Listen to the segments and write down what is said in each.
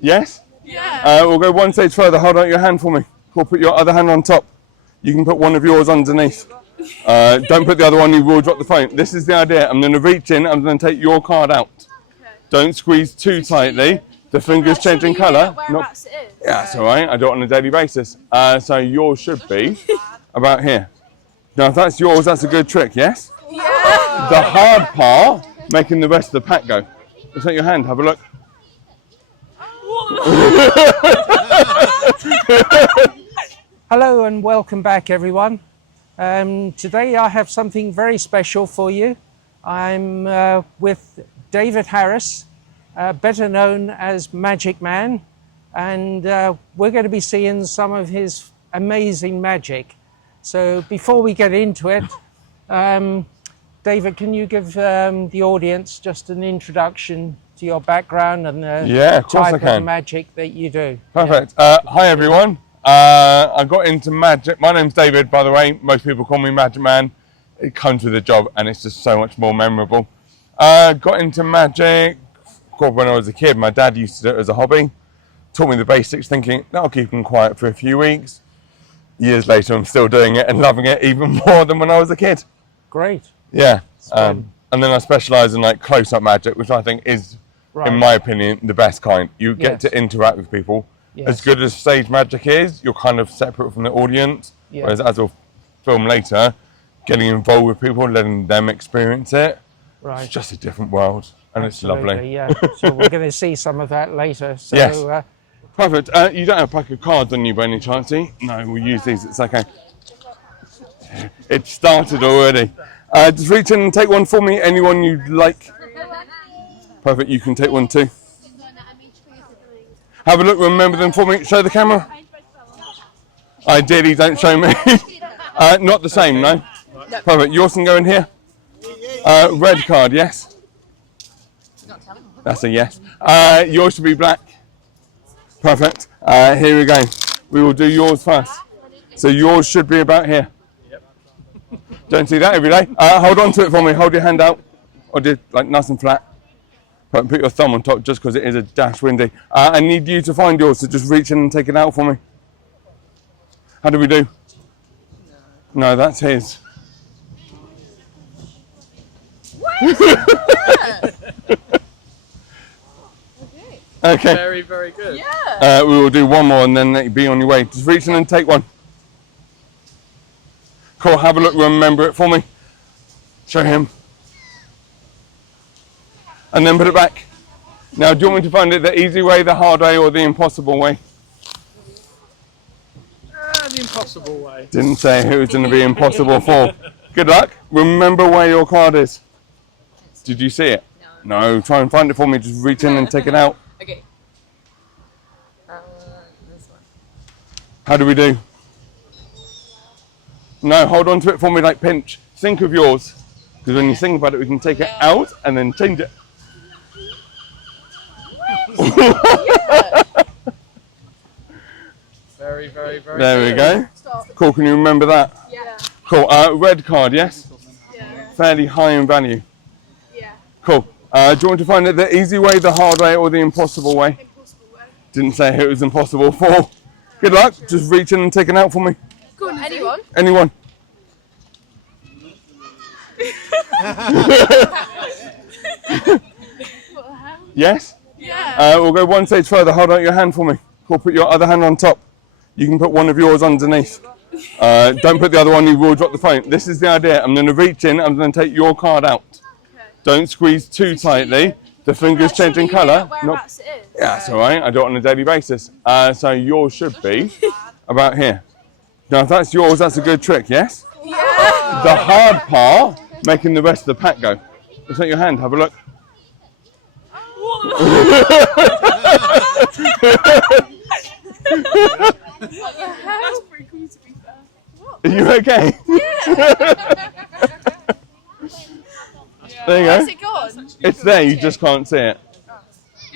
Yes? Yeah. We'll go one stage further. Hold out your hand for me. We'll put your other hand on top. You can put one of yours underneath. Don't put the other one, you will drop the phone. This is the idea. I'm going to reach in, I'm going to take your card out. Okay. Don't squeeze too tightly. The fingers changing colour. Yeah, that's alright, I do it on a daily basis. So yours should be about here. Now if that's yours, that's a good trick, yes? Yeah. The hard part, making the rest of the pack go. Just take your hand, have a look. Hello and welcome back everyone. Today I have something very special for you. I'm with David Harris, better known as Magicman, and we're going to be seeing some of his amazing magic. So before we get into it, David, can you give the audience just an introduction to your background and the type of magic that you do? Perfect. Hi everyone. I got into magic. My name's David, by the way. Most people call me Magicman. It comes with the job and it's just so much more memorable. Got into magic when I was a kid. My dad used to do it as a hobby. Taught me the basics, thinking that'll keep him quiet for a few weeks. Years later, I'm still doing it and loving it even more than when I was a kid. Great. Yeah. And then I specialise in like close-up magic, which I think is, in my opinion, the best kind. You get to interact with people. Yes. As good as stage magic is, you're kind of separate from the audience. Yeah. Whereas as we'll film later, getting involved with people, letting them experience it, it's just a different world. And Absolutely, it's lovely. Yeah. So we're going to see some of that later. So, yes. Perfect. You don't have a pack of cards on you by any chance, do you? No, we'll use these. It's okay. It started already. Just reach in and take one for me. Anyone you'd like. Perfect. You can take one too. Have a look, remember them for me. Show the camera. Ideally, don't show me. Not the same, no? Perfect. Yours can go in here. Red card, yes? That's a yes. Yours should be black. Perfect. Here we go. We will do yours first. So yours should be about here. Don't see that every day. Hold on to it for me. Hold your hand out. Or do like nice and flat. Put your thumb on top just because it is a dash windy. I need you to find yours, so just reach in and take it out for me. How do we do? No, that's his. Okay. Very, very good. Yeah. We will do one more and then let you be on your way. Just reach in and take one. Cool, have a look, remember it for me. Show him. And then put it back. Now, do you want me to find it the easy way, the hard way, or the impossible way? The impossible way. Didn't say who it's going to be impossible for. Good luck. Remember where your card is. Did you see it? No. No, try and find it for me. Just reach in and take it out. Okay. This one. How do we do? No, hold on to it for me like pinch. Think of yours. Because when you think about it, we can take it out and then change it. Very, very, very There we go. Stop. Cool, can you remember that? Yeah. Cool, red card, yes? Yeah. Fairly high in value. Yeah. Cool. Do you want to find it the easy way, the hard way, or the impossible way? Impossible way. Didn't say who it was impossible for. Good luck. Just reach in and take it out for me. Go on, anyone? Anyone? Yes? Yeah. We'll go one stage further. Hold out your hand for me. We'll put your other hand on top. You can put one of yours underneath. Don't put the other one, you will drop the phone. This is the idea. I'm going to reach in, I'm going to take your card out. Okay. Don't squeeze too tightly. The fingers changing colour. Whereabouts it is. Yeah, that's alright. I do it on a daily basis. So yours should be about here. Now if that's yours, that's a good trick, yes? Yeah. The hard part, making the rest of the pack go. Just take your hand, have a look. That's pretty cool to be fair. What? Are you okay? Yeah. There you go. Where's it gone? It's there, you just can't see it.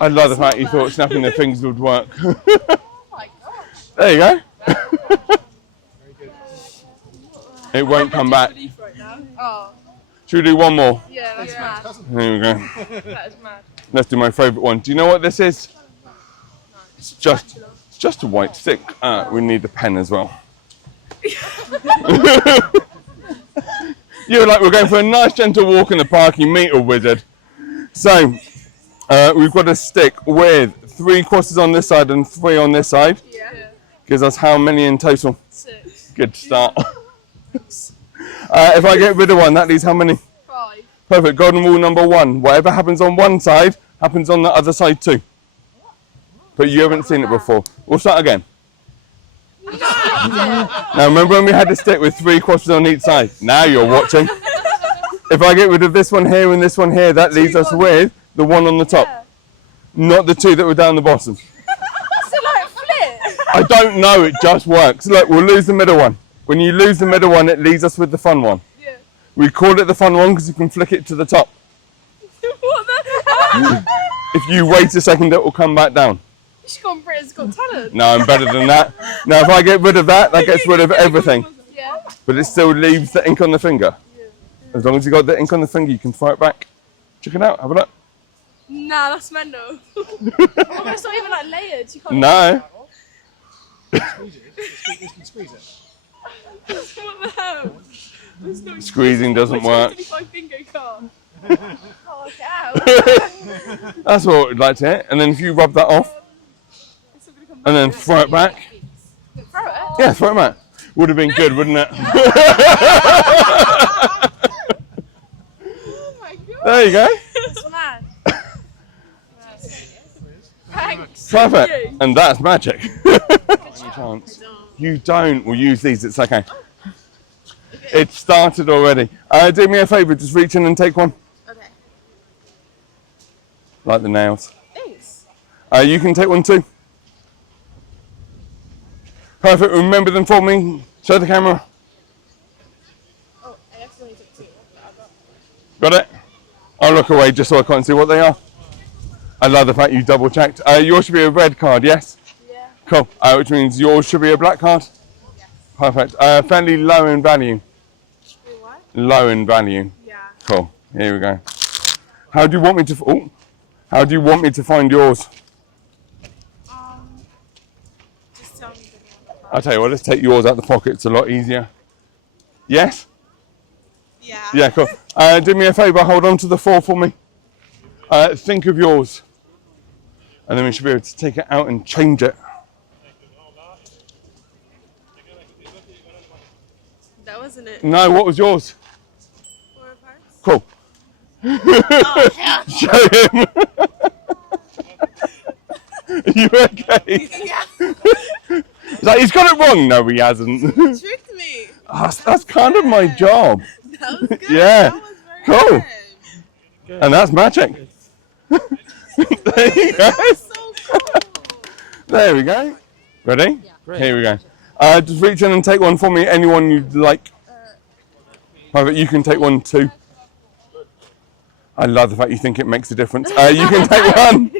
I love the fact you thought snapping the fingers would work. Oh my gosh. There you go. It won't come back. Oh. Should we do one more? Yeah, that's mad. Here we go. That is mad. Let's do my favourite one. Do you know what this is? It's just a white stick. We need a pen as well. You're like, we're going for a nice gentle walk in the park, you meet a wizard. So, we've got a stick with 3 crosses on this side and 3 on this side. Yeah. Gives us how many in total? 6. Good start. If I get rid of one, that leaves how many? 5. Perfect. Golden rule number 1. Whatever happens on one side, happens on the other side too. But you haven't seen it before. We'll start again. Now remember when we had the stick with 3 crosses on each side? Now you're watching. If I get rid of this one here and this one here, that leaves us with the one on the top. Not the 2 that were down the bottom. So like flip? I don't know, it just works. Look, we'll lose the middle one. When you lose the middle one, it leaves us with the fun one. Yeah. We call it the fun one because you can flick it to the top. What the? If you wait a second, it will come back down. You should go on Britain's Got Talent. No, I'm better than that. Now, if I get rid of that, that gets rid of everything. Yeah. But it still leaves the ink on the finger. As long as you got the ink on the finger, you can throw it back. Check it out. Have a look. Nah, that's mental. It's not even like layered. You can't. No. Squeeze it. What the hell? It's not Squeezing doesn't work. 25 bingo card. Oh, look out. That's what we'd like to hit. And then if you rub that off, It's not gonna come back. and then throw it back. Throw it. Yeah, throw it back. Would have been good, wouldn't it? Oh my god. There you go. It's mad. Thanks. Perfect. And that's magic. Chance. You don't. We'll use these. It's okay. It started already. Do me a favour. Just reach in and take one. Okay. Like the nails. Thanks. You can take one too. Perfect. Remember them for me. Show the camera. Oh, I accidentally took 2. Got it? I'll look away just so I can't see what they are. I love the fact you double checked. Yours should be a red card, yes? Yeah. Cool. Which means yours should be a black card? Yes. Perfect. Fairly low in value. What? Low in value. Yeah. Cool. Here we go. How do you want me to? How do you want me to find yours? Just tell me the name. I'll tell you what. Let's take yours out the pocket. It's a lot easier. Yes. Yeah. Yeah. Cool. Do me a favour. Hold on to the 4 for me. Think of yours, and then we should be able to take it out and change it. That wasn't it. No. What was yours? 4 of hearts. Cool. Show him. Are you okay? Yeah. Like, he's got it wrong. No, he hasn't. Tricked me. That's kind of my job. That was good. Yeah. That was very Cool. good. And that's magic. There you go. So cool. There we go. Ready? Great. Here we go. Just reach in and take one for me. Anyone you'd like. Private, you can take one too. I love the fact you think it makes a difference. You can take one.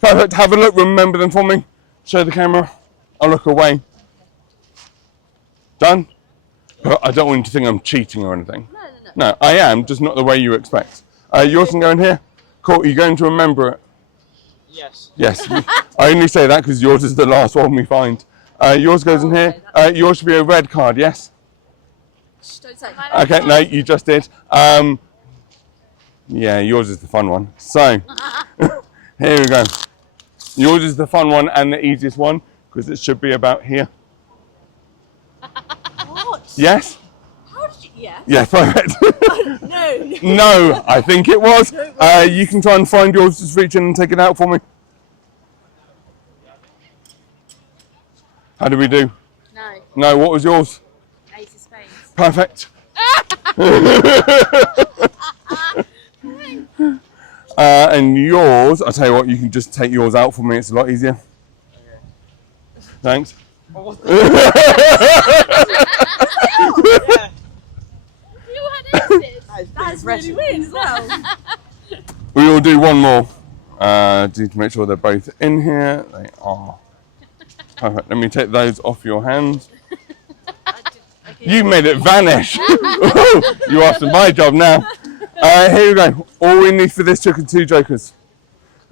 Perfect. Have a look. Remember them for me. Show the camera. I'll look away. Done? But I don't want you to think I'm cheating or anything. No, I am, just not the way you expect. Yours can go in here. Cool. Are you going to remember it? Yes. Yes. I only say that because yours is the last one we find. Yours goes in here. Yours should be a red card, yes? Don't say. Okay, no, you just did. Yeah, yours is the fun one. So, here we go. Yours is the fun one and the easiest one because it should be about here. What? Yes? How did you? Yeah. Yeah, perfect. No. No, I think it was. You can try and find yours. Just reach in and take it out for me. How did we do? No. No, what was yours? Ace of Spades. Perfect. And yours, I'll tell you what, you can just take yours out for me. It's a lot easier. Thanks. You had aces. That's really weird as well. We will do one more. Need to make sure they're both in here. They are. Perfect. Let me take those off your hands. You made it vanish. You asked for my job now. Here we go. All we need for this trick are 2 jokers.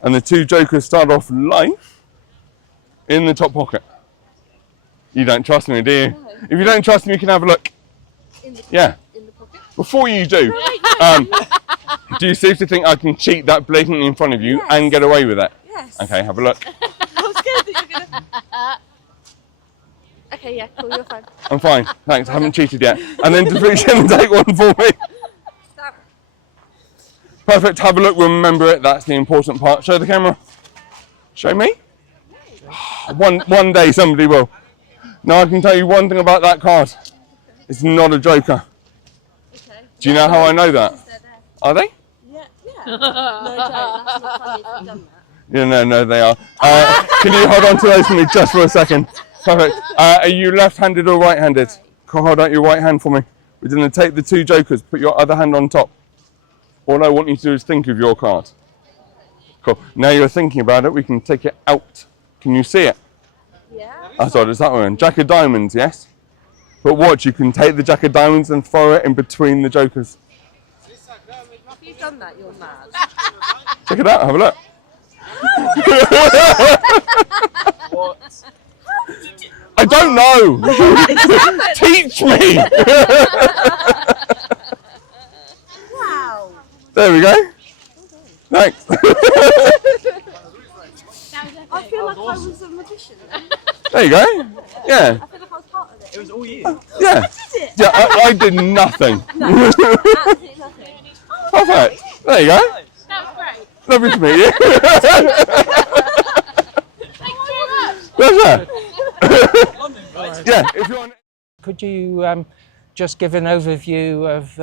And the 2 jokers start off live in the top pocket. You don't trust me, do you? No. If you don't trust me, you can have a look. In the, Yeah. in the pocket? Before you do, do you seriously think I can cheat that blatantly in front of you Yes. and get away with it? Yes. Okay, have a look. I was scared that you're gonna... Okay, yeah, cool, you're fine. I'm fine, thanks. I haven't cheated yet. And then just reach in and take one for me. Stop. Perfect, have a look, remember it, that's the important part. Show the camera. Show me? One day somebody will. Now I can tell you one thing about that card. It's not a joker. Okay. Do you know how I know that? They're there. Are they? Yeah, yeah. No joke, that's not funny if you've done that. Yeah, no, they are. Can you hold on to those for me just for a second? Perfect. Are you left-handed or right-handed? Hold out your right hand for me. We're going to take the 2 jokers, put your other hand on top. All I want you to do is think of your card. Cool. Now you're thinking about it, we can take it out. Can you see it? Yeah. I thought it's that one. Jack of diamonds, yes? But watch, you can take the Jack of diamonds and throw it in between the jokers. If you've done that, you're mad. Check it out, have a look. What? I don't know. Teach me. Wow. There we go. Thanks. I feel like I was a magician then. There you go. Yeah. I feel like I was part of it. It was all you. Yeah. Did it? Yeah, I did nothing. No, absolutely nothing. Perfect. There you go. That was great. Lovely to meet you. Thank you very much. Pleasure. London, right? Yeah, if you want. Could you just give an overview of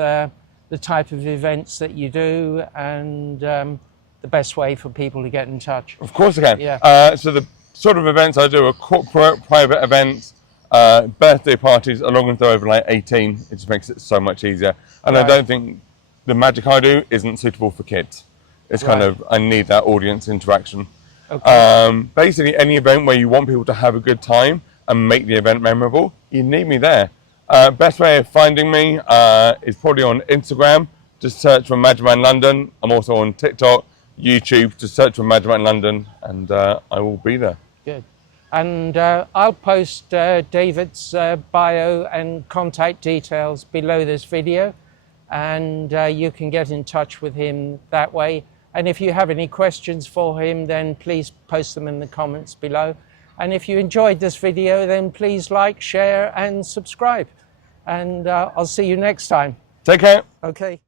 the type of events that you do and the best way for people to get in touch? Of course I can. Yeah. So the sort of events I do are corporate, private events, birthday parties, along with they're over like 18. It just makes it so much easier. And I Right. don't think the magic I do isn't suitable for kids. It's kind Right. of, I need that audience interaction. Okay. Basically, any event where you want people to have a good time and make the event memorable, you need me there. Best way of finding me is probably on Instagram. Just search for Magicman London. I'm also on TikTok, YouTube. Just search for Magicman London, and I will be there. Good. And I'll post David's bio and contact details below this video, and you can get in touch with him that way. And if you have any questions for him, then please post them in the comments below. And if you enjoyed this video, then please like, share, and subscribe. And I'll see you next time. Take care. Okay.